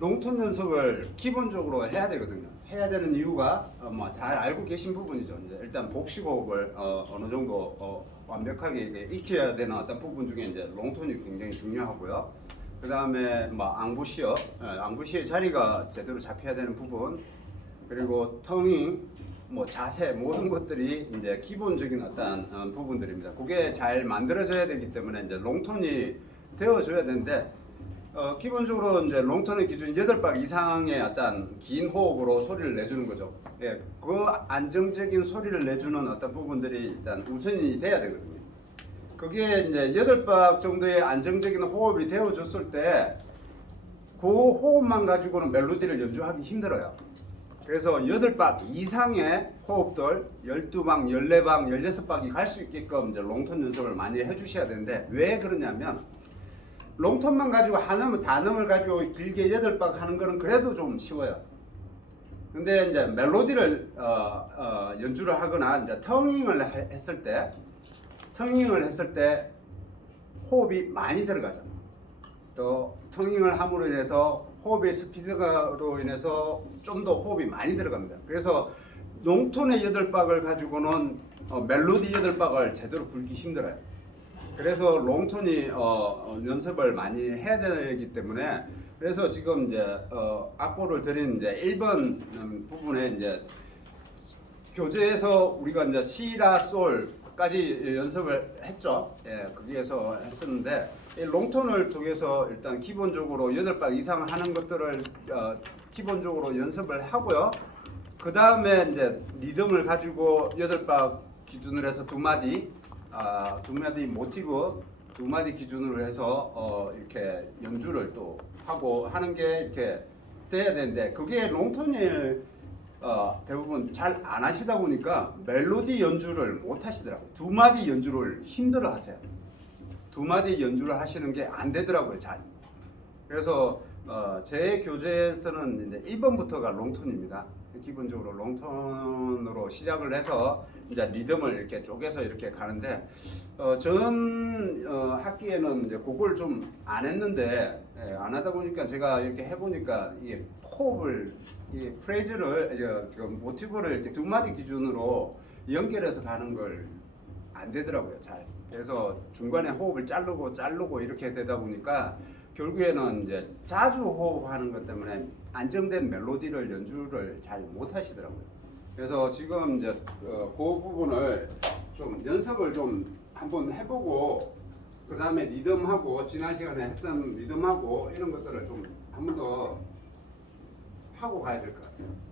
롱톤 연습을 기본적으로 해야 되거든요. 해야 되는 이유가 뭐 잘 알고 계신 부분이죠. 이제 일단 복식호흡을 어느 정도 완벽하게 익혀야 되는 어떤 부분 중에 이제 롱톤이 굉장히 중요하고요. 그 다음에 뭐 앙부시의 자리가 제대로 잡혀야 되는 부분, 그리고 텅잉, 뭐 자세 모든 것들이 이제 기본적인 어떤 부분들입니다. 그게 잘 만들어져야 되기 때문에 이제 롱톤이 되어줘야 되는데 기본적으로 이제 롱톤의 기준 8박 이상의 어떤 긴 호흡으로 소리를 내주는 거죠. 예, 그 안정적인 소리를 내주는 어떤 부분들이 일단 우선이 돼야 되거든요. 그게 이제 8박 정도의 안정적인 호흡이 되어줬을 때 그 호흡만 가지고는 멜로디를 연주하기 힘들어요. 그래서 8박 이상의 호흡들 12박, 14박, 16박이 갈 수 있게끔 이제 롱톤 연습을 많이 해주셔야 되는데, 왜 그러냐면 롱톤만 가지고 단음을 가지고 길게 8박 하는 거는 그래도 좀 쉬워요. 근데 이제 멜로디를 연주를 하거나 이제 텅잉을 했을 때 호흡이 많이 들어가죠. 또 텅잉을 함으로 인해서 호흡의 스피드로 인해서 좀 더 호흡이 많이 들어갑니다. 그래서 롱톤의 8박을 가지고는 멜로디 8박을 제대로 불기 힘들어요. 그래서 롱톤이 연습을 많이 해야 되기 때문에, 그래서 지금 이제 악보를 드린 이제 1번 부분에 이제 교재에서 우리가 이제 시라 솔까지 연습을 했죠. 예, 거기에서 했었는데 이 롱톤을 통해서 일단 기본적으로 8박 이상 하는 것들을 기본적으로 연습을 하고요. 그 다음에 이제 리듬을 가지고 8박 기준으로 해서 두 마디 모티브 두 마디 기준으로 해서 이렇게 연주를 또 하고 하는 게 이렇게 돼야 되는데, 그게 롱톤을 대부분 잘 안 하시다 보니까 멜로디 연주를 못 하시더라고요. 두 마디 연주를 힘들어 하세요. 두 마디 연주를 하시는 게 안 되더라고요, 잘. 그래서 제 교재에서는 이제 1번부터가 롱톤입니다. 기본적으로 롱톤으로 시작을 해서 이제 리듬을 이렇게 쪼개서 이렇게 가는데, 전 학기에는 이제 그걸 좀 안 했는데, 안 하다 보니까 제가 이렇게 해보니까 이 호흡을, 이 프레이즈를, 그 모티브를 이렇게 두 마디 기준으로 연결해서 가는 걸 안 되더라고요, 잘. 그래서 중간에 호흡을 자르고 이렇게 되다 보니까 결국에는 이제 자주 호흡하는 것 때문에 안정된 멜로디를 연주를 잘 못 하시더라고요. 그래서 지금 이제 그 부분을 좀 연습을 좀 한번 해보고, 그 다음에 리듬하고 지난 시간에 했던 리듬하고 이런 것들을 좀 한 번 더 하고 가야 될 것 같아요.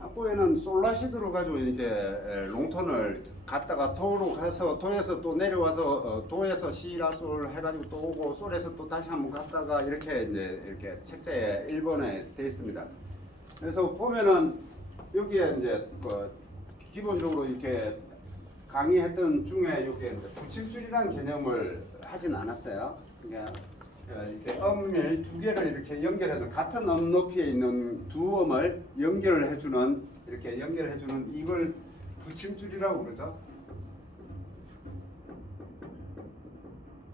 악보에는 솔라시도로 가지고 이렇게 롱톤을 갔다가 도로 가서 도에서 또 내려와서 도에서 시라 솔 해가지고 또 오고 솔에서 또 다시 한번 갔다가 이렇게 이제 이렇게 책자에 1번에 되어 있습니다. 그래서 보면은 여기에 이제 기본적으로 이렇게 강의했던 중에 여기에 이제 붙임줄이라는 개념을 하진 않았어요. 그러니까 이렇게 음을 두 개를 이렇게 연결해서 같은 음 높이에 있는 두 음을 연결해주는, 이렇게 연결해주는 이걸 붙임줄이라고 그러죠.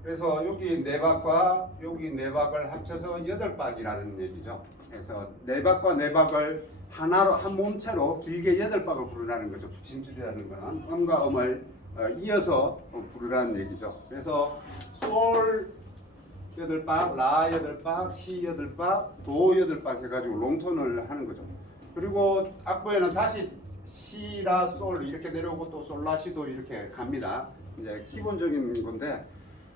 그래서 여기 4박과 여기 4박을 합쳐서 8박이라는 얘기죠. 그래서 4박과 4박을 하나로 한 몸체로 길게 8박을 부르라는 거죠. 붙임줄이라는 거는 음과 음을 이어서 부르라는 얘기죠. 그래서 솔 8박, 라 8박, 시 8박, 도 8박 해가지고 롱톤을 하는 거죠. 그리고 악보에는 다시 시, 라, 솔 이렇게 내려오고 또 솔, 라, 시도 이렇게 갑니다. 이제 기본적인 건데,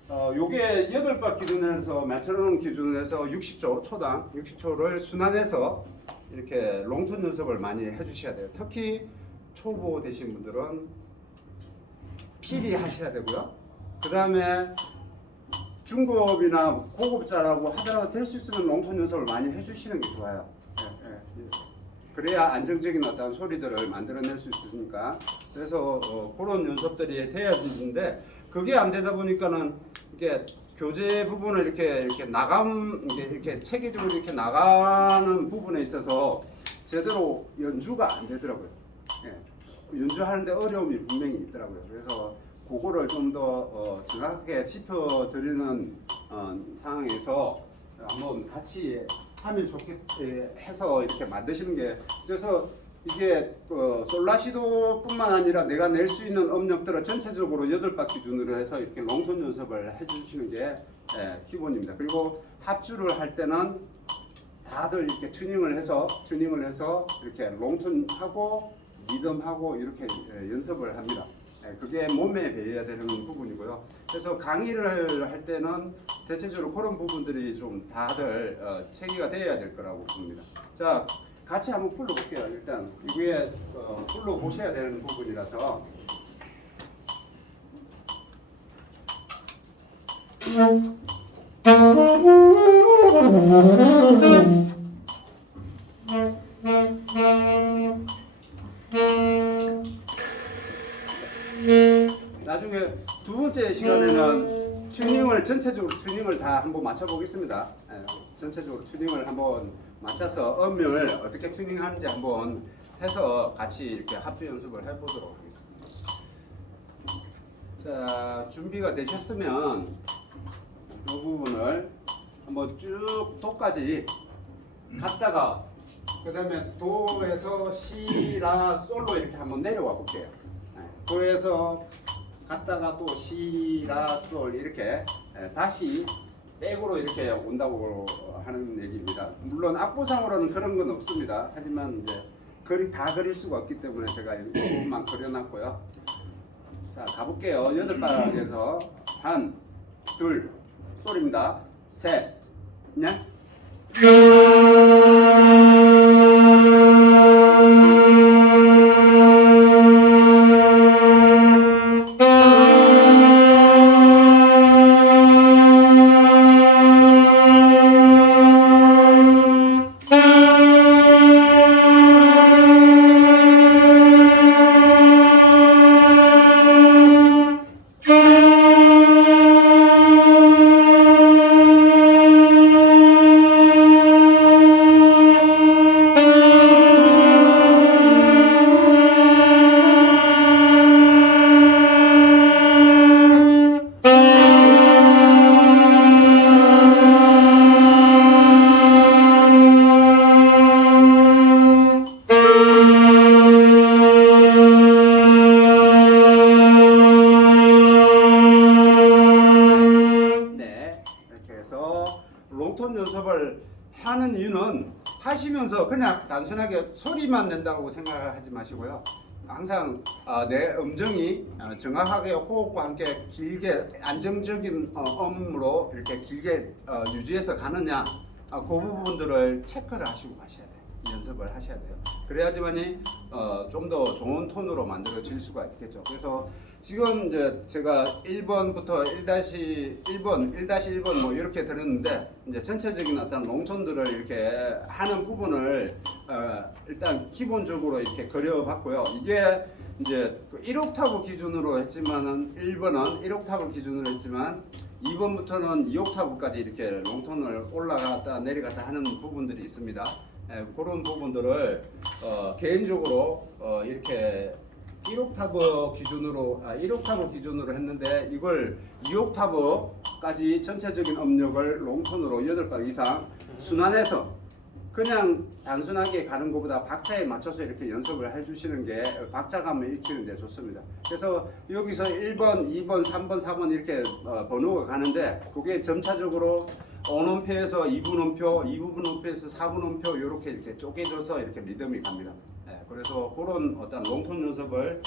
요게 8박 기준에서 메트로놈 기준에서 60초 초당 60초를 순환해서 이렇게 롱톤 연습을 많이 해주셔야 돼요. 특히 초보 되신 분들은 필히 하셔야 되고요. 그 다음에 중급이나 고급자라고 하더라도 될 수 있으면 롱톤 연습을 많이 해주시는 게 좋아요. 그래야 안정적인 어떤 소리들을 만들어낼 수 있으니까. 그래서 그런 연습들이 돼야 되는데 그게 안 되다 보니까는 이게 교재 부분을 이렇게 이렇게 체계적으로 이렇게 나가는 부분에 있어서 제대로 연주가 안 되더라고요. 연주하는데 어려움이 분명히 있더라고요. 그래서 그거를 좀 더 정확하게 짚어드리는 상황에서 한번 같이 하면 좋겠 해서 이렇게 만드시는 게, 그래서 이게 솔라시도뿐만 아니라 내가 낼 수 있는 음역들을 전체적으로 8박 기준으로 해서 이렇게 롱톤 연습을 해주시는 게 기본입니다. 그리고 합주를 할 때는 다들 이렇게 튜닝을 해서 이렇게 롱톤하고 리듬하고 이렇게 연습을 합니다. 그게 몸에 배워야 되는 부분이고요. 그래서 강의를 할 때는 대체적으로 그런 부분들이 좀 다들 체계가 되어야 될 거라고 봅니다. 자, 같이 한번 불러볼게요. 일단 이게 불러보셔야 되는 부분이라서. 나중에 두 번째 시간에는 전체적으로 튜닝을 다 한번 맞춰보겠습니다. 전체적으로 튜닝을 한번 맞춰서 음을 어떻게 튜닝하는지 한번 해서 같이 이렇게 합주 연습을 해보도록 하겠습니다. 자, 준비가 되셨으면 이 부분을 한번 쭉 도까지 갔다가 그 다음에 도에서 시, 라, 솔로 이렇게 한번 내려와 볼게요. 도에서 갔다가 또 시, 라, 솔 이렇게 다시 백으로 이렇게 온다고 하는 얘기입니다. 물론 악보상으로는 그런 건 없습니다. 하지만 이제 다 그릴 수가 없기 때문에 제가 이 부분만 그려놨고요. 자, 가볼게요. 8박에서 한, 둘, 솔입니다. 셋, 넷. 롱톤 연습을 하는 이유는 하시면서 그냥 단순하게 소리만 낸다고 생각하지 마시고요. 항상 내 음정이 정확하게 호흡과 함께 길게 안정적인 음으로 이렇게 길게 유지해서 가느냐, 그 부분들을 체크를 하시고 가셔야 돼요. 연습을 하셔야 돼요. 그래야지만이 좀 더 좋은 톤으로 만들어질 수가 있겠죠. 그래서 지금 이제 제가 1번부터 1-1번, 1-1번 뭐 이렇게 들었는데, 이제 전체적인 어떤 롱톤들을 이렇게 하는 부분을 일단 기본적으로 이렇게 그려봤고요. 이게 이제 1옥타브 기준으로 했지만은 1번은 1옥타브 기준으로 했지만 2번부터는 2옥타브까지 이렇게 롱톤을 올라갔다 내려갔다 하는 부분들이 있습니다. 그런 부분들을 개인적으로 이렇게 1옥타브 기준으로 했는데, 이걸 2옥타브까지 전체적인 음역을 롱톤으로 8박 이상 순환해서 그냥 단순하게 가는 것보다 박자에 맞춰서 이렇게 연습을 해주시는 게 박자감을 익히는 데 좋습니다. 그래서 여기서 1번, 2번, 3번, 4번 이렇게 번호가 가는데, 그게 점차적으로 5음표에서 2분 음표, 2분 음표에서 4분 음표 이렇게 쪼개져서 이렇게 리듬이 갑니다. 그래서 그런 어떤 롱톤 연습을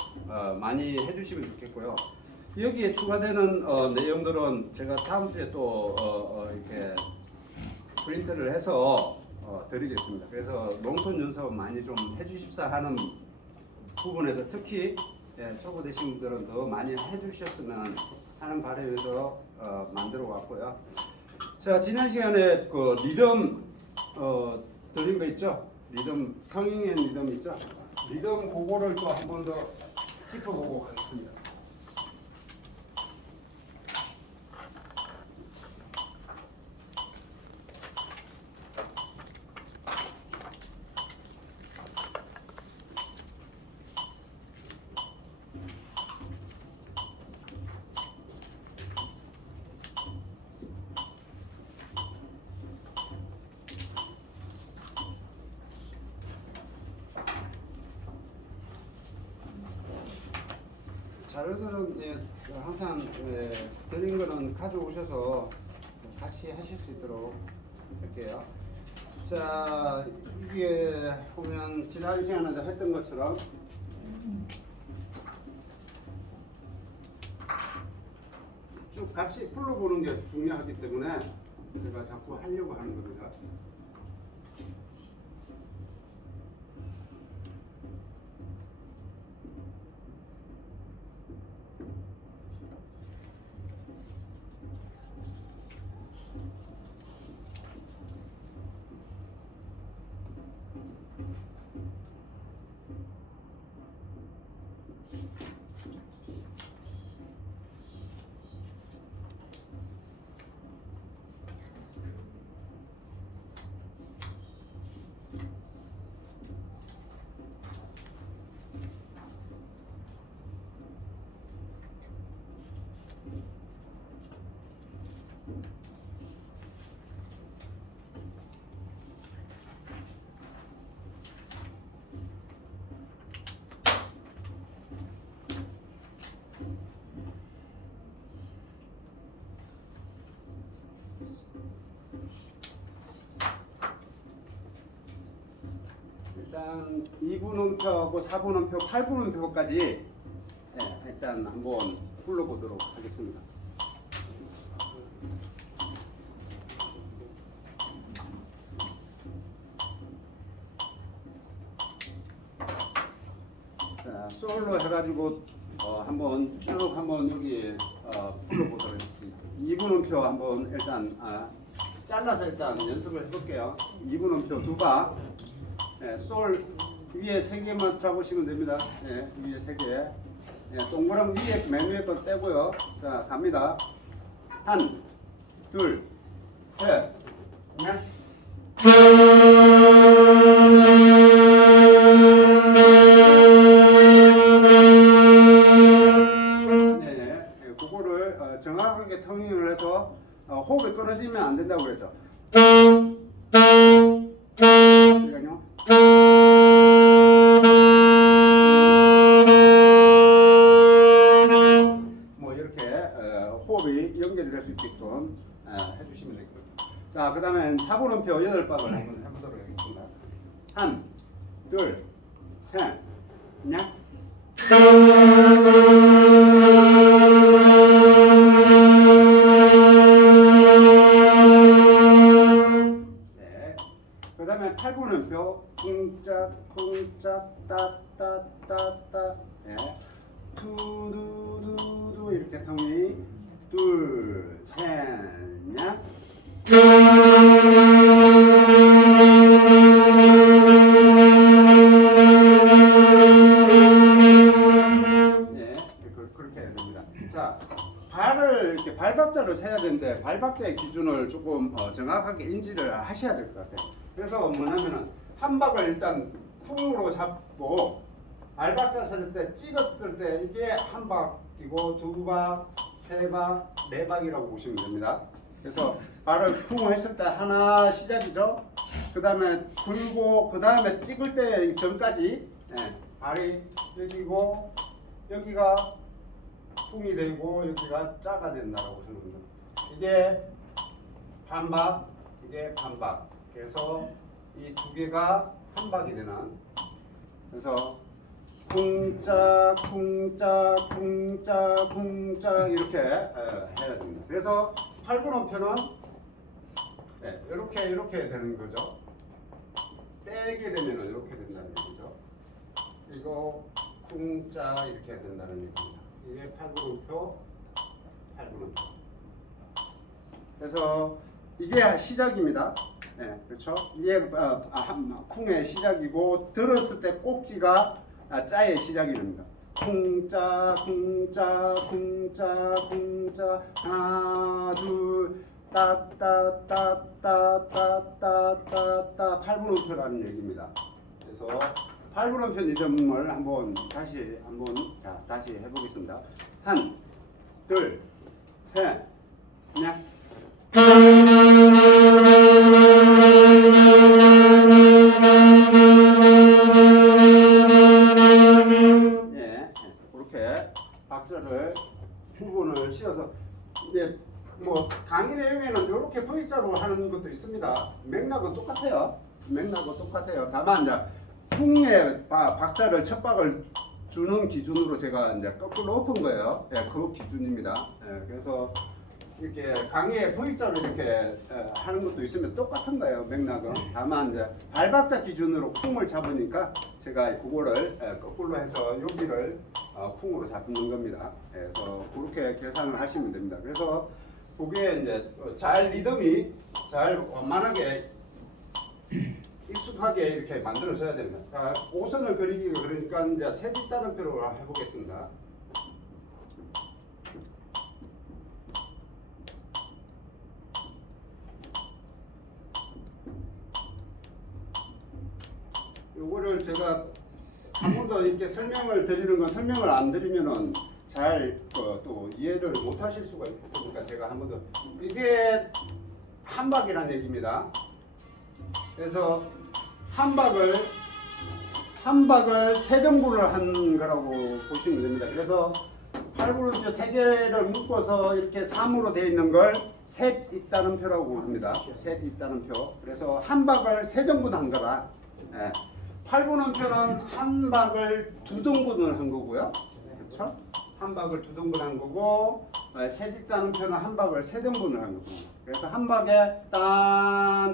많이 해주시면 좋겠고요. 여기에 추가되는 내용들은 제가 다음 주에 또 이렇게 프린트를 해서 드리겠습니다. 그래서 롱톤 연습 많이 좀 해주십사 하는 부분에서 특히 초보 되신 분들은 더 많이 해주셨으면 하는 바람에서 만들어 왔고요. 자, 지난 시간에 그 리듬 드린 거 있죠? 리듬, 텅잉 앤 리듬 있죠? 리듬 그거를 또 한 번 더 짚어보고 가겠습니다. 자료들은 항상 드린 거는 가져오셔서 같이 하실 수 있도록 할게요. 자, 이게 보면 지난 시간에 했던 것처럼 쭉 같이 풀어보는 게 중요하기 때문에 제가 자꾸 하려고 하는 겁니다. 일단 2분음표하고 4분음표, 8분음표까지 일단 한번 불러보도록 하겠습니다. 자, 솔로 해가지고 한번 쭉 한번 여기 불러보도록 하겠습니다. 2분음표 한번 일단 잘라서 일단 연습을 해볼게요. 2분음표 두 바. 솔 위에 3개만 잡으시면 됩니다. 위에 3개. 동그란 위에 맨 위에 거 떼고요. 자, 갑니다. 한, 둘, 셋, 넷. 그거를 정확하게 텅잉을 해서 호흡이 끊어지면 안 된다고 그랬죠. 그러니까요. 뭐 이렇게 호흡이 연결이 될 수 있게끔 해주시면 되겠고요. 자, 그 다음에 4분음표 8박을 한번 해보도록 하겠습니다. 한, 둘, 셋, 넷. 그 다음에 8분음표 쿵짝 따따따따 투두두두 이렇게 텅이 둘, 셋, 넷. 그렇게 해야 됩니다. 자, 발을 이렇게 발박자를 세야 되는데 발박자의 기준을 조금 정확하게 인지를 하셔야 될 것 같아요. 그래서 뭐냐면은 한 박을 일단 쿵으로 잡고 발박자 쓸 때 찍었을 때 이게 한 박이고 두 박, 세 박, 네 박이라고 보시면 됩니다. 그래서 발을 쿵 했을 때 하나 시작이죠. 그 다음에 들고 그 다음에 찍을 때 전까지 발이 여기고 여기가 쿵이 되고 여기가 짜가 된다라고 생각합니다. 이게 반박, 이게 반박. 그래서 이 두 개가 한 박이 되는. 그래서 쿵짝 쿵짝 쿵짝 쿵짝 이렇게 해야 됩니다. 그래서 8분음표는 이렇게 되는 거죠. 떼게 되면 이렇게 된다는 얘기죠. 이거 쿵짝 이렇게 된다는 얘기입니다. 이게 8분음표. 그래서 이게 시작입니다. 네, 그렇죠? 이게 쿵의 시작이고 들었을 때 꼭지가 짜의 시작이 됩니다. 쿵짜 쿵짜 쿵짜 쿵짜 하나 둘 따따따따따따따 8분음표라는 얘기입니다. 그래서 8분음표 리듬을 다시 해보겠습니다. 한, 둘, 셋, 넷. 이렇게 박자를 부분을 씌워서 이제 뭐 강의 내용에는 이렇게 V자로 하는 것도 있습니다. 맥락은 똑같아요. 다만 이제 쿵의 박자를 첫 박을 주는 기준으로 제가 이제 거꾸로 엎은 거예요. 그 기준입니다. 그래서 이렇게 강의에 V자로 이렇게 하는 것도 있으면 똑같은 거예요. 맥락은. 다만 이제 발박자 기준으로 쿵을 잡으니까 제가 그거를 거꾸로 해서 여기를 쿵으로 잡는 겁니다. 그래서 그렇게 계산을 하시면 됩니다. 그래서 그게 이제 잘 리듬이 잘 완만하게 익숙하게 이렇게 만들어져야 됩니다. 자, 5선을 그리기가 그러니까 이제 세 뒷따름표로 해보겠습니다. 요거를 제가 한 번 더 이렇게 설명을 드리는 건 설명을 안 드리면은 잘 또 이해를 못 하실 수가 있으니까 제가 한 번 더 이게 한박이라는 얘기입니다. 그래서 한박을 세 등분을 한 거라고 보시면 됩니다. 그래서 8분음표 3개를 묶어서 이렇게 3으로 되어 있는 걸 셋 있다는 표라고 합니다. 셋 있다는 표. 그래서 한박을 세 등분한 거라. 8분음표는 한 박을 두 등분을 한 거고요. 그렇죠? 한 박을 두 등분한 거고 셋 있다는 표는 한 박을 세 등분을 한 거고. 그래서 한 박에 딴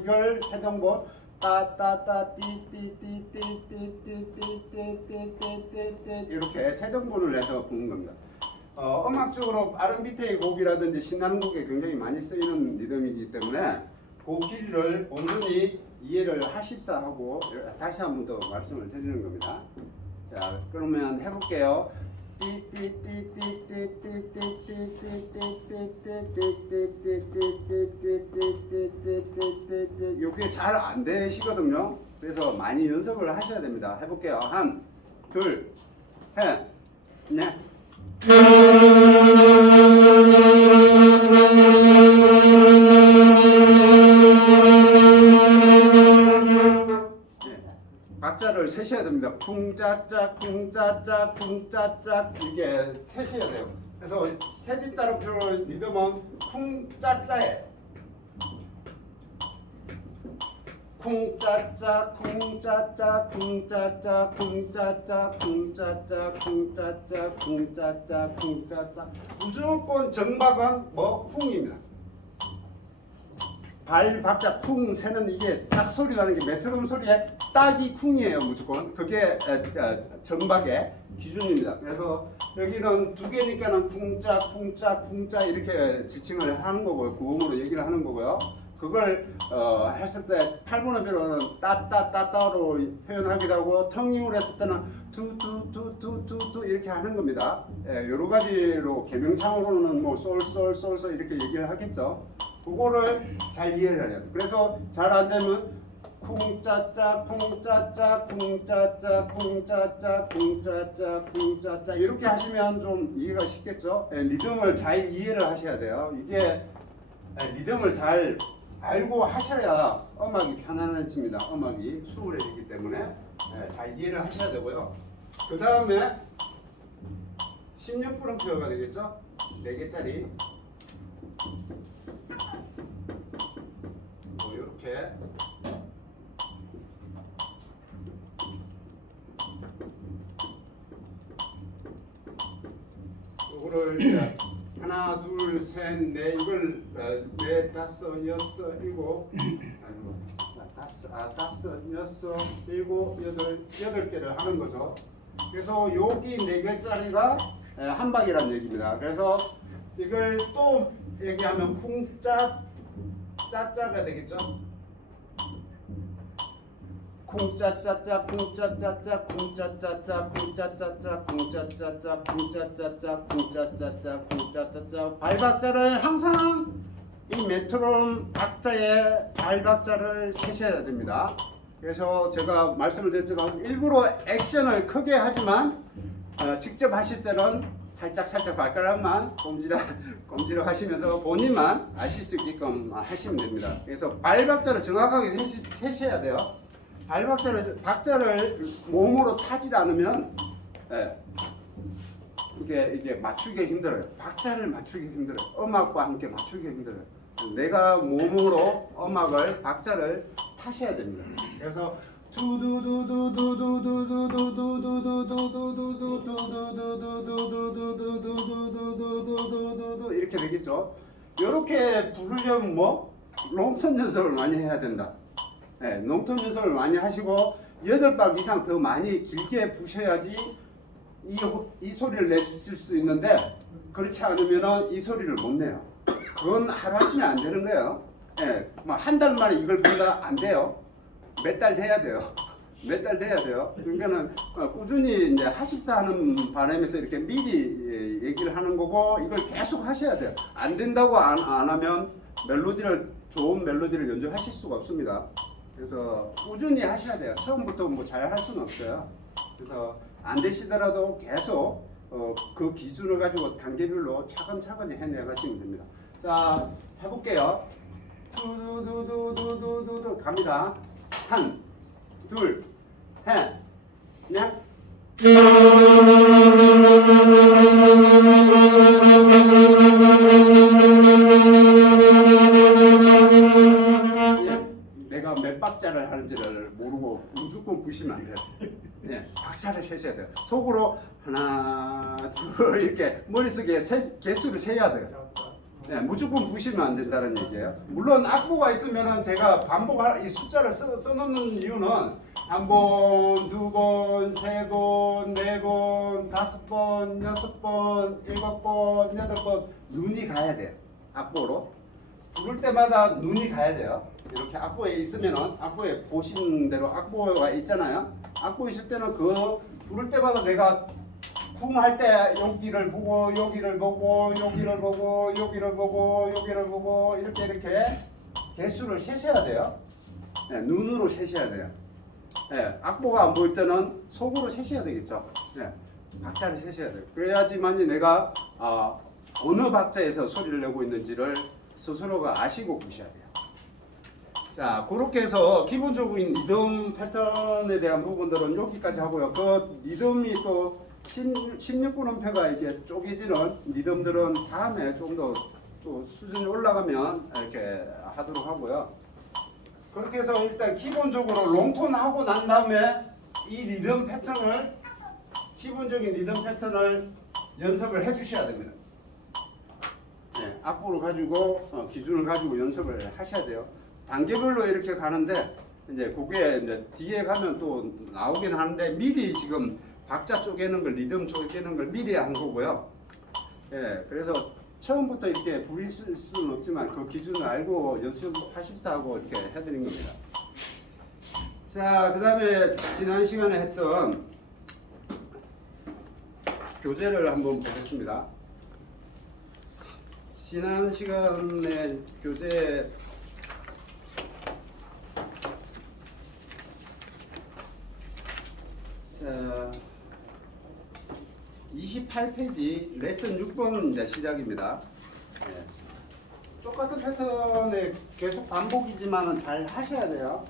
이걸 세 등분 따따따 띠띠띠띠띠띠띠띠띠띠띠 이렇게 세 등분을 해서 부는 겁니다. 음악적으로 R&B 곡이라든지 신나는 곡에 굉장히 많이 쓰이는 리듬이기 때문에 그 길이를 온전히 이해를 하십사 하고 다시 한 번 더 말씀을 드리는 겁니다. 자, 그러면 해볼게요. 이게 잘 안 되시거든요. 그래서 많이 연습을 하셔야 됩니다. 해볼게요. 한, 둘, 셋, 넷. 박자를 세셔야 됩니다. 쿵짜짜 쿵짜짜 쿵짜짜 이게 세셔야 돼요. 그래서 세 뒷따름 표현 리듬은 쿵짜짜에 쿵짜짜 쿵짜짜 쿵짜짜 쿵짜짜 쿵짜짜 쿵짜짜 쿵짜짜 쿵짜짜 무조건 정박은 뭐 쿵입니다. 발 박자 쿵 세는 이게 딱 소리 나는 게 메트로놈 소리에 딱이 쿵이에요. 무조건 그게 정박의 기준입니다. 그래서 여기는 두 개니까는 쿵짜 쿵짜 쿵짜 이렇게 지칭을 하는 거고요. 구음으로 얘기를 하는 거고요. 그걸 했을 때 8분음표로는 따따따따로 표현하기도 하고 텅이울 했을 때는 투투투투투투 이렇게 하는 겁니다. 여러 가지로 개명창으로는 뭐 솔솔솔솔 이렇게 얘기를 하겠죠. 그거를 잘 이해를 해요. 그래서 잘 안 되면 쿵짜짜 쿵짜짜 쿵짜짜 쿵짜짜 쿵짜짜 쿵짜짜 이렇게 하시면 좀 이해가 쉽겠죠. 리듬을 잘 이해를 하셔야 돼요. 이게 리듬을 잘 알고 하셔야 음악이 편안해집니다. 음악이 수월해지기 때문에 잘 이해를 하셔야 되고요. 그 다음에 16분음표가 되겠죠. 4개짜리 이렇게 이거를 이제 하나, 둘, 셋, 넷 이걸 넷, 다섯, 여섯, 일곱, 아이고, 다섯, 여섯, 일곱, 여덟 개를 하는 거죠. 그래서 여기 네 개짜리가 한 방이라는 얘기입니다. 그래서 이걸 또 얘기하면 쿵짜 짜짜가 되겠죠. 쿵짜짜짜 쿵짜짜짜 쿵짜짜짜 쿵짜짜짜 쿵짜짜짜 쿵짜짜짜 쿵짜짜짜 쿵짜짜짜 발박자를 항상 이 메트로놈 박자의 발박자를 세셔야 됩니다. 그래서 제가 말씀을 드렸지만 일부러 액션을 크게 하지만 직접 하실 때는 살짝 발가락만 꼼지락 하시면서 본인만 아실 수 있게끔 하시면 됩니다. 그래서 발박자를 정확하게 세셔야 돼요. 박자를 몸으로 타지 않으면 이게 맞추기 힘들어요. 박자를 맞추기 힘들어요. 음악과 함께 맞추기 힘들어요. 내가 몸으로 박자를 타셔야 됩니다. 그래서 이렇게 되겠죠. 이렇게 부르려면 롱톤 연습을 많이 해야 된다. 롱톤 연습을 많이 하시고 8박 이상 더 많이 길게 부셔야지 이 소리를 내실 수 있는데 그렇지 않으면 이 소리를 못 내요. 그건 하루아침에 안 되는 거예요. 한 달 만에 이걸 본다 안 돼요. 몇 달 돼야 돼요. 그러니까는 꾸준히 이제 하십사 하는 바람에서 이렇게 미리 얘기를 하는 거고 이걸 계속 하셔야 돼요. 안 된다고 안 하면 좋은 멜로디를 연주하실 수가 없습니다. 그래서 꾸준히 하셔야 돼요. 처음부터 잘 할 수는 없어요. 그래서 안 되시더라도 계속 그 기준을 가지고 단계별로 차근차근히 해내가시면 됩니다. 자, 해볼게요. 두두두두두두두 갑니다. 한, 둘, 셋, 넷. 내가 몇 박자를 하는지를 모르고 무조건 부시면 안 돼요. 박자를 세셔야 돼요. 속으로 하나, 둘 이렇게 머릿속에 개수를 세야 돼요. 무조건 부시면 안 된다는 얘기예요. 물론 악보가 있으면은 제가 이 숫자를 써놓는 이유는 한 번, 두 번, 세 번, 네 번, 다섯 번, 여섯 번, 일곱 번, 여덟 번 눈이 가야 돼요. 악보로 부를 때마다 눈이 가야 돼요. 이렇게 악보에 있으면은 악보에 보신 대로 악보가 있잖아요. 악보 있을 때는 그 부를 때마다 내가 쿵할 때 여기를 보고 여기를 보고 여기를 보고 여기를 보고 여기를 보고 이렇게 개수를 세셔야 돼요. 눈으로 세셔야 돼요. 악보가 안 보일 때는 속으로 세셔야 되겠죠. 박자를 세셔야 돼요. 그래야지만이 내가 어느 박자에서 소리를 내고 있는지를 스스로가 아시고 부셔야 돼요. 자, 그렇게 해서 기본적인 리듬 패턴에 대한 부분들은 여기까지 하고요. 그 리듬이 또 16분음표가 이제 쪼개지는 리듬들은 다음에 좀 더 또 수준이 올라가면 이렇게 하도록 하고요. 그렇게 해서 일단 기본적으로 롱톤 하고 난 다음에 이 리듬 패턴을 기본적인 리듬 패턴을 연습을 해 주셔야 됩니다. 악보를 가지고 기준을 가지고 연습을 하셔야 돼요. 단계별로 이렇게 가는데 이제 그게 이제 뒤에 가면 또 나오긴 하는데 미리 지금 박자 쪼개는 걸 리듬 쪼개는 걸 미리 한 거고요. 그래서 처음부터 이렇게 부릴 수는 없지만 그 기준을 알고 연습하십사하고 이렇게 해드린 겁니다. 자, 그 다음에 지난 시간에 했던 교재를 한번 보겠습니다. 지난 시간에 교재 자 28페이지 레슨 6번 이제 시작입니다. 똑같은 패턴에 계속 반복이지만 잘 하셔야 돼요.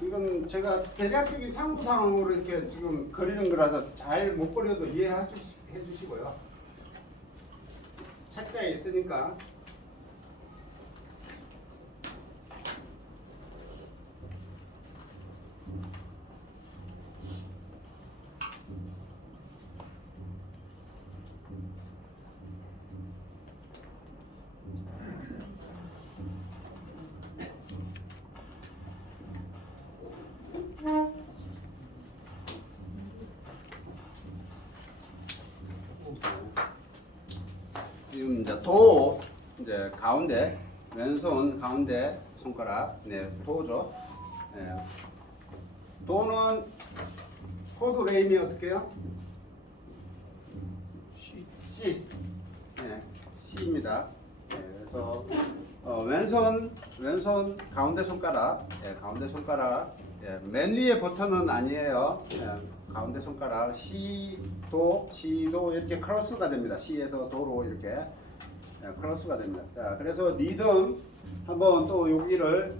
이건 제가 대략적인 참고사항으로 이렇게 지금 그리는 거라서 잘 못 그려도 이해해 주시고요. 책자에 있으니까. 지금 이제 도 이제 가운데 왼손 가운데 손가락 네 도죠. 네. 도는 코드 레임이 어떻게요? C. 네, C입니다. 네, 그래서 왼손 가운데 손가락, 가운데 손가락. 맨 위에 버튼은 아니에요. 가운데 손가락 C도 이렇게 크로스가 됩니다. C에서 도로 이렇게 크로스가 됩니다. 자, 그래서 리듬 한번 또 여기를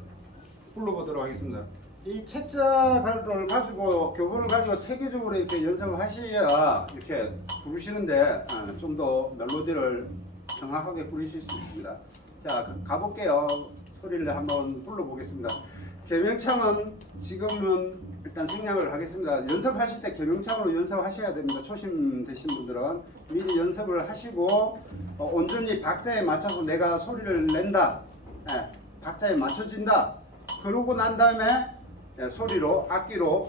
불러보도록 하겠습니다. 이 채자를 가지고 교본을 가지고 세계적으로 이렇게 연습을 하셔야 이렇게 부르시는데 좀 더 멜로디를 정확하게 부르실 수 있습니다. 자, 가볼게요. 소리를 한번 불러보겠습니다. 계명창은 지금은 일단 생략을 하겠습니다. 연습하실 때 계명창으로 연습하셔야 됩니다. 초심 되신 분들은 미리 연습을 하시고 온전히 박자에 맞춰서 내가 소리를 낸다. 박자에 맞춰진다. 그러고 난 다음에 소리로 악기로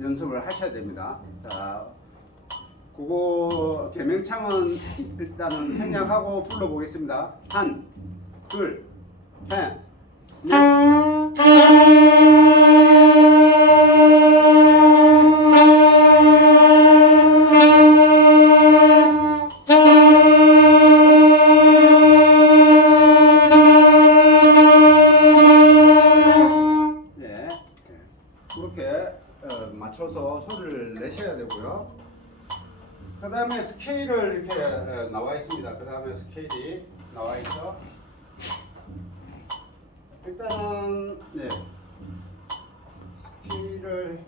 연습을 하셔야 됩니다. 자, 그거 계명창은 일단은 생략하고 불러보겠습니다. 한, 둘, 셋, 넷. 그렇게 맞춰서 소리를 내셔야 되고요. 그 다음에 스케일을 이렇게 나와 있습니다. 그 다음에 스케일이 나와 있죠. 일단은 스케일을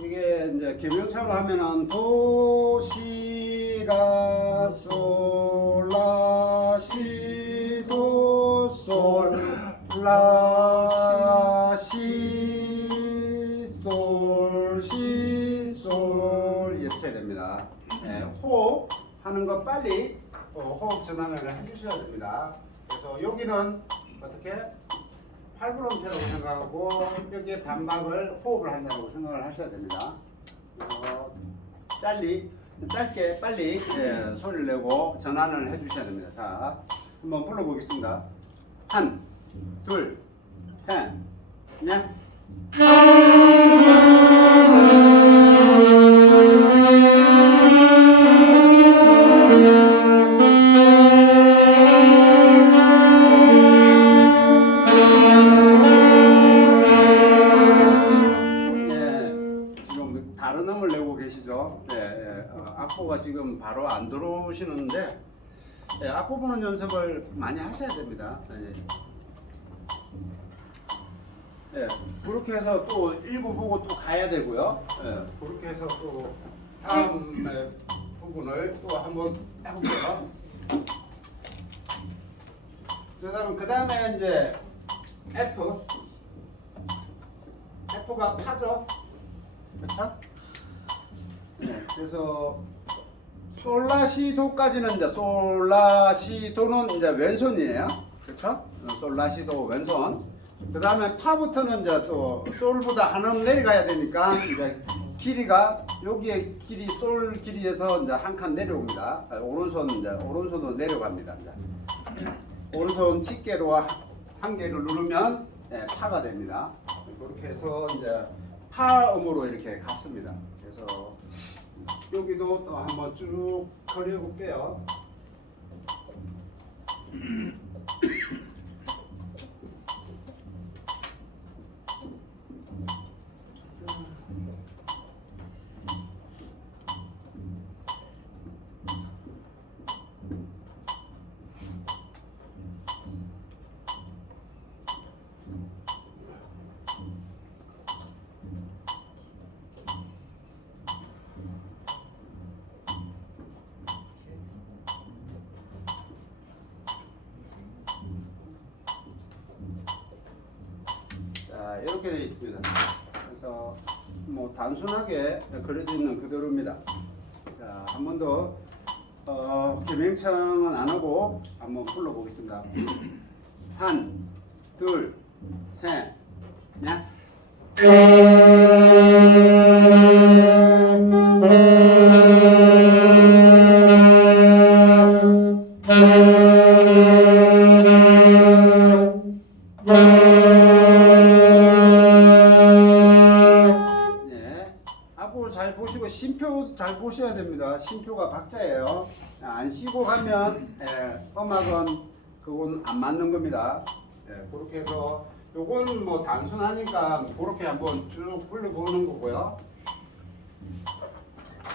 이게 이제 계명창으로 하면은 도, 시, 라, 솔, 라, 시, 도, 솔, 라, 시, 솔, 시, 솔 이렇게 됩니다. 호흡 하는 거 빨리 호흡 전환을 해주셔야 됩니다. 그래서 여기는 어떻게? 8분음표라고 생각하고 여기에 반박을 호흡을 한다고 생각을 하셔야 됩니다. 짧게 빨리 소리를 내고 전환을 해주셔야 됩니다. 자, 한번 불러보겠습니다. 한, 둘, 셋, 넷. 다른 음을 내고 계시죠? 악보가 지금 바로 안 들어오시는데 악보 보는 연습을 많이 하셔야 됩니다. 그렇게 해서 또 읽어보고 또 가야 되고요. 그렇게 해서 또 다음 부분을 또 한번 해볼게요. 그 다음에 이제 F가 파죠. 그렇죠? 그래서 솔라시도까지는 이제 솔라시도는 이제 왼손이에요. 그렇죠? 솔라시도 왼손. 그 다음에 파부터는 이제 또 솔보다 한 음 내려가야 되니까 이제 길이가 여기에 길이 솔 길이에서 이제 한 칸 내려옵니다. 오른손 이제 오른손으로 내려갑니다. 이제. 오른손 집게로 한 개를 누르면 파가 됩니다. 그렇게 해서 이제 파음으로 이렇게 갔습니다. 그래서 여기도 또 한번 쭉 그려볼게요. 이렇게 되어 있습니다. 그래서 뭐 단순하게 그려져 있는 그대로입니다. 자, 한 번 더 개명청은 안 하고 한번 불러보겠습니다. 한, 둘, 셋, 넷. 잘 보시고 심표 잘 보셔야 됩니다. 심표가 박자예요. 안 쉬고 가면 음악은 그건 안 맞는 겁니다. 그렇게 해서 요건 뭐 단순하니까 그렇게 한번 쭉 불러보는 거고요.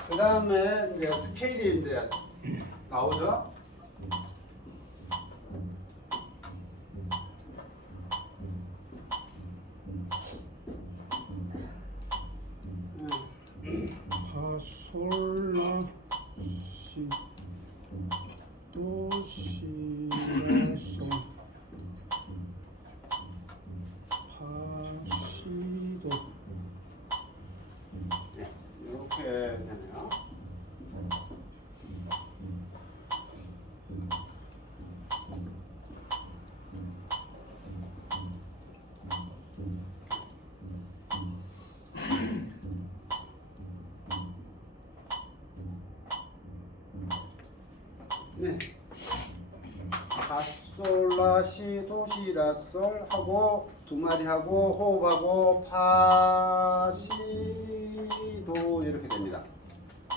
그 다음에 이제 스케일이 이제 나오죠. 솔라 시 도 시 라 솔 파 시 도 이렇게 되네요. 네. 파솔라시 도시라솔 하고 두 마디 하고 호흡하고 파시도 이렇게 됩니다.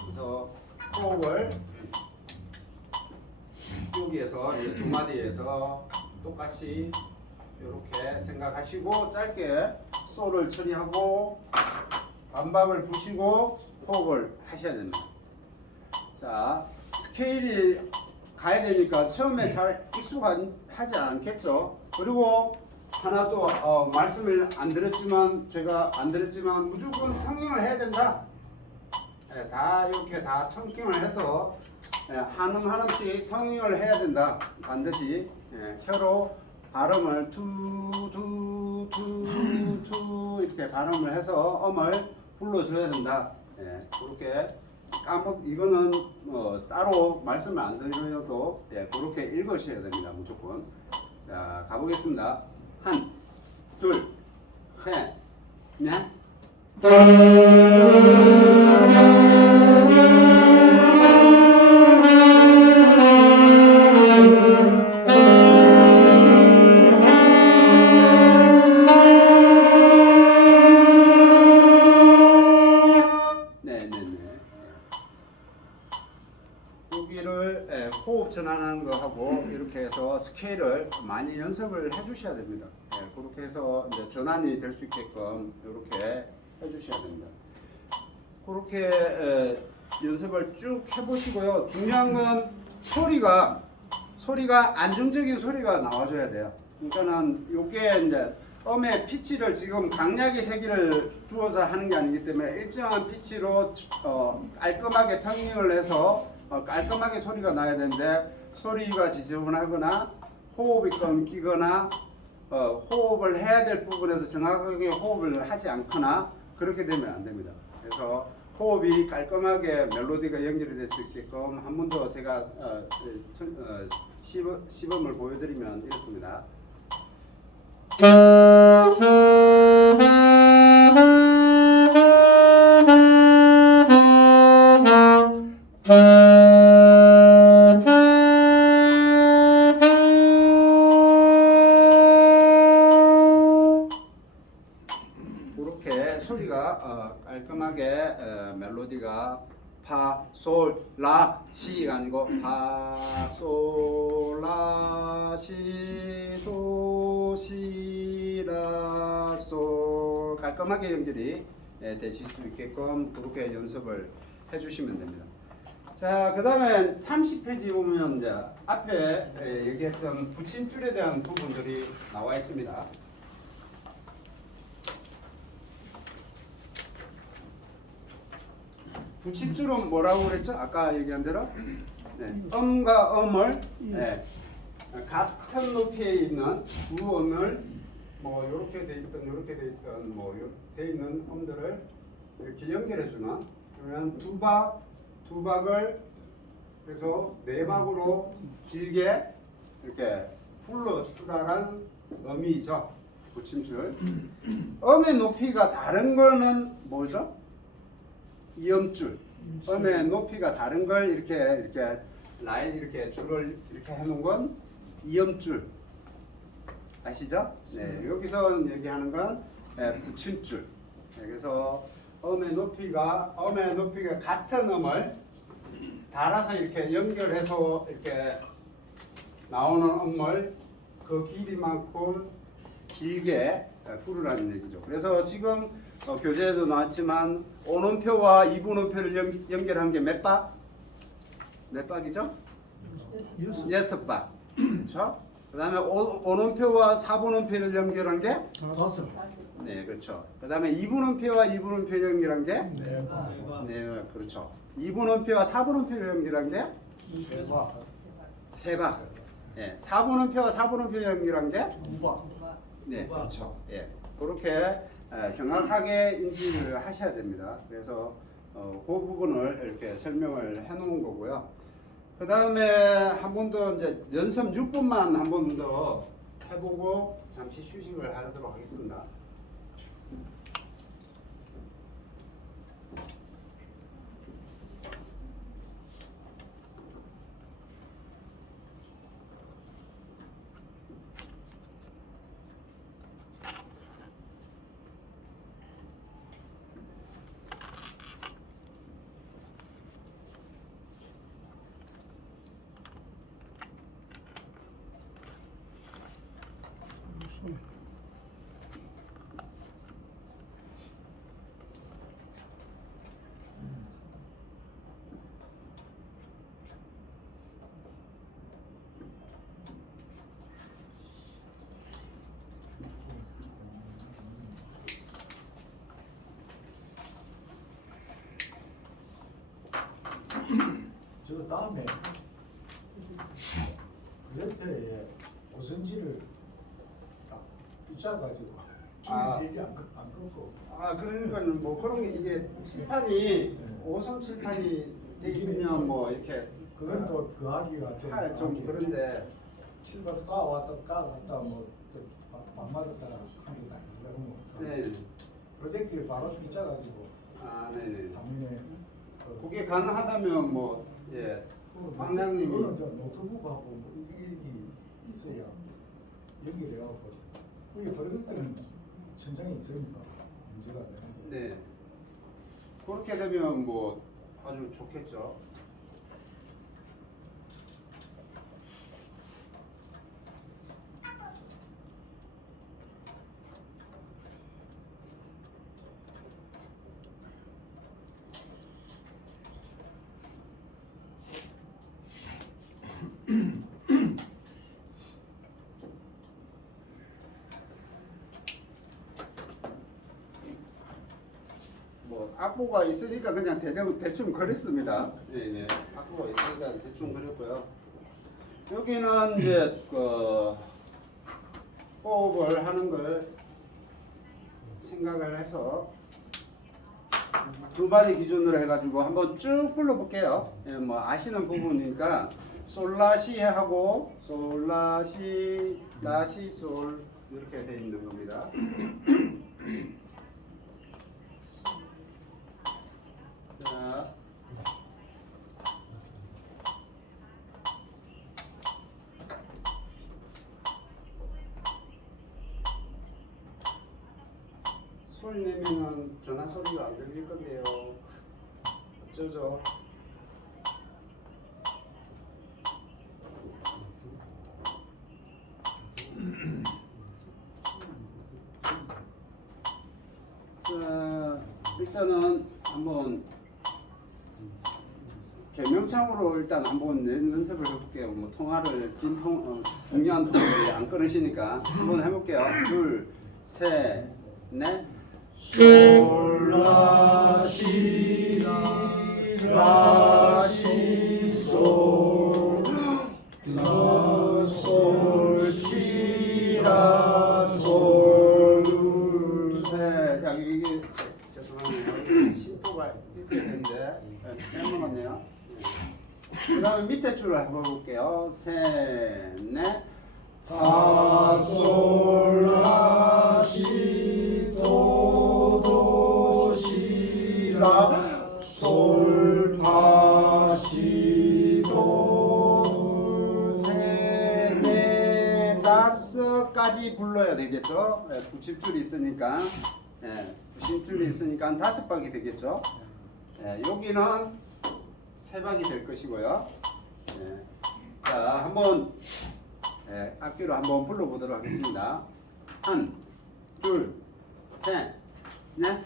그래서 호흡을 여기에서 이제 두 마디에서 똑같이 이렇게 생각하시고 짧게 솔을 처리하고 반박을 부시고 호흡을 하셔야 됩니다. 자, 스케일이 가야 되니까 처음에 잘 익숙하지 않겠죠. 그리고 하나 또 말씀을 제가 안 드렸지만 무조건 턴킹을 해야 된다. 다 이렇게 다 턴킹을 해서 한음 한음씩 턴킹을 해야 된다. 반드시 혀로 발음을 투 이렇게 발음을 해서 음을 불러줘야 된다. 그렇게 이거는 따로 말씀을 안 드려도 그렇게 읽으셔야 됩니다. 무조건. 자, 가보겠습니다. 한, 둘, 셋, 넷. 여기를 호흡 전환하는 거 하고 이렇게 해서 스케일을 많이 연습을 해주셔야 됩니다. 그렇게 해서 이제 전환이 될 수 있게끔 이렇게 해주셔야 됩니다. 그렇게 연습을 쭉 해보시고요. 중요한 건 소리가 안정적인 소리가 나와줘야 돼요. 그러니까는 이게 이제 음의 피치를 지금 강약의 세기를 주어서 하는 게 아니기 때문에 일정한 피치로 깔끔하게 턴닝을 해서 깔끔하게 소리가 나야 되는데 소리가 지저분하거나 호흡이 끊기거나 호흡을 해야 될 부분에서 정확하게 호흡을 하지 않거나 그렇게 되면 안 됩니다. 그래서 호흡이 깔끔하게 멜로디가 연결이 될 수 있게끔 한 번 더 제가 시범을 보여드리면 이렇습니다. 어디가 파, 솔, 라, 시가 아니고 파, 솔, 라, 시, 도, 시, 라, 솔 깔끔하게 연결이 되실 수 있게끔 그렇게 연습을 해주시면 됩니다. 자, 그 다음에 30페이지 보면 이제 앞에 얘기했던 붙임줄에 대한 부분들이 나와 있습니다. 붙임줄은 뭐라고 그랬죠? 아까 얘기한 대로 음과 음을 같은 높이에 있는 두 음을 뭐 이렇게 돼 있든 이렇게 돼 있든 뭐 돼 있는 음들을 이렇게 연결해 주는 그러면 두 박을 그래서 네 박으로 길게 이렇게 불러주라는 의미죠. 붙임줄. 음의 높이가 다른 거는 뭐죠? 이음줄. 음의 높이가 다른 걸 이렇게 라인 이렇게 줄을 이렇게 해놓은 건 이음줄. 아시죠? 네, 여기서 얘기하는 건 붙임줄. 그래서 음의 높이가 같은 음을 달아서 이렇게 연결해서 이렇게 나오는 음을 그 길이만큼 길게 부르라는 얘기죠. 그래서 지금 교재에도 나왔지만 오음표와 이분음표를 연결한 게 몇 박? 몇 박이죠? 6박. 그렇죠? 그 다음에 오음표와 사분음표를 연결한 게? 5. 네, 그렇죠. 그 다음에 이분음표와 이분음표를 연결한 게? 네. 그렇죠. 이분음표와 사분음표를 연결한 게? 3박. 예, 사분음표와 사분음표를 연결한 게? 2박. 네, 그렇죠. 예, 그렇게 정확하게 인지를 하셔야 됩니다. 그래서 그 부분을 이렇게 설명을 해놓은 거고요. 그 다음에 한 번 더 이제 연습 6분만 한 번 더 해보고 잠시 휴식을 하도록 하겠습니다. 저 다음에 레터에 오선지를 딱 붙여가지고 아. 줄 얘기 안 긋고 그러니까 뭐 그런 게 이게 칠판이 5성 칠판이 돼 있으면 뭐 이렇게 그건 또 그 하기가 좀 그런데 칠판 까왔다 까갔다 뭐 반마다 하는 게 다 있어요. 네. 프로젝트에 바로 붙여가지고 네네. 당연히 그게 가능하다면 뭐 방장님이 그거는 저 노트북하고 뭐 이게 있어야 연결해갖고 그게 프로젝트는 천장이 있으니까 문제가 안 되는데. 네. 그렇게 되면 뭐 아주 좋겠죠. 뭐 악보가 있으니까 그냥 대충 그렸습니다. 네. 악보가 있으니까 대충 그렸고요. 여기는 이제 그 호흡을 하는 걸 생각을 해서 두 마디 기준으로 해가지고 한번 쭉 불러볼게요. 뭐 아시는 부분이니까 솔라시 하고 솔라시 라시 솔 이렇게 돼 있는 겁니다. 자, 소리 내면은 전화 소리가 안 들릴 건데요. 쪄줘. 자, 일단은 한번 개명창으로 일단 한번 연습을 해볼게요. 뭐 통화를 중요한 통화를 안 끊으시니까 한번 해볼게요. 둘, 셋, 넷. 솔라시라시솔 솔시라솔 둘셋. 야 이게 죄송하네요. 심포가 있어야 되는데 빼먹었네요. 그 다음에 밑에 줄을 한번 볼게요. 셋, 넷. 파솔라시도도시라 솔파시도 둘셋넷 다섯까지 불러야 되겠죠. 붙임줄이 있으니까 붙임줄이 있으니까 다섯 박이 되겠죠. 여기는 세 박이 될 것이고요. 자, 한번 악기로 한번 불러보도록 하겠습니다. 한, 둘, 셋, 넷.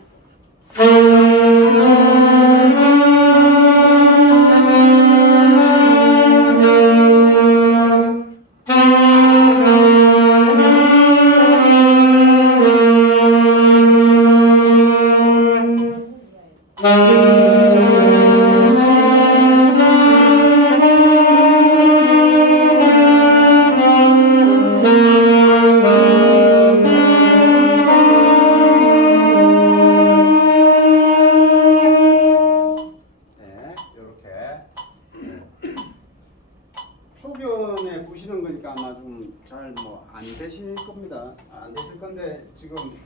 초견에 보시는 거니까 아마 좀 잘 뭐 안 되실 겁니다. 안 되실 건데 지금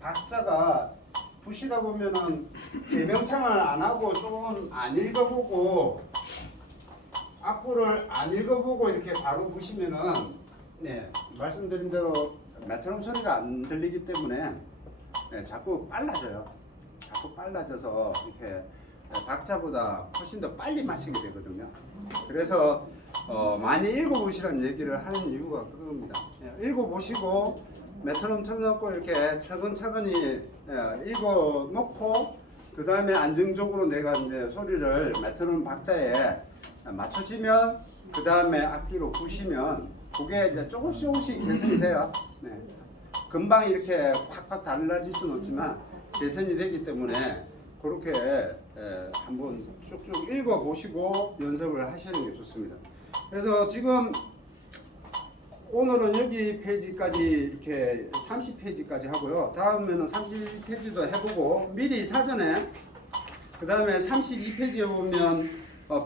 박자가 부시다 보면은 개명창을 안 하고 조금 안 읽어보고 악보를 안 읽어보고 이렇게 바로 부시면은 말씀드린 대로 메트로놈 소리가 안 들리기 때문에 자꾸 빨라져요. 자꾸 빨라져서 이렇게 박자보다 훨씬 더 빨리 맞추게 되거든요. 그래서 많이 읽어보시라는 얘기를 하는 이유가 그겁니다. 읽어보시고 메트로놈 틀어놓고 이렇게 차근차근히 읽어놓고 그 다음에 안정적으로 내가 이제 소리를 메트로놈 박자에 맞춰지면 그 다음에 악기로 부시면 그게 이제 조금씩 개선이 돼요. 금방 이렇게 팍팍 달라질 수는 없지만 개선이 되기 때문에 그렇게 한번 쭉쭉 읽어보시고 연습을 하시는 게 좋습니다. 그래서 지금 오늘은 여기 페이지까지 이렇게 30페이지까지 하고요. 다음에는 31페이지도 해보고 미리 사전에 그 다음에 32페이지에 보면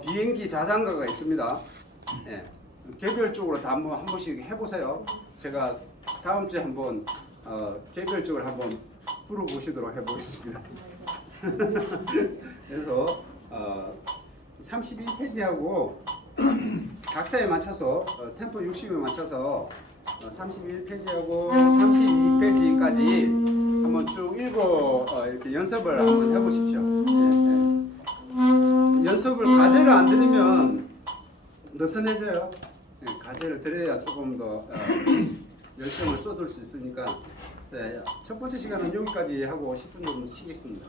비행기 자장가가 있습니다. 개별적으로 다 한번 한 번씩 해보세요. 제가 다음 주에 한번 개별적으로 한번 풀어보시도록 해보겠습니다. 그래서 31페이지하고 각자에 맞춰서 템포 60에 맞춰서 31페이지하고 32페이지까지 한번 쭉 읽어 이렇게 연습을 한번 해보십시오. 연습을 가제를 안 들으면 느슨해져요. 가제를 들어야 조금 더 열정을 쏟을 수 있으니까 첫 번째 시간은 여기까지 하고 10분 정도 쉬겠습니다.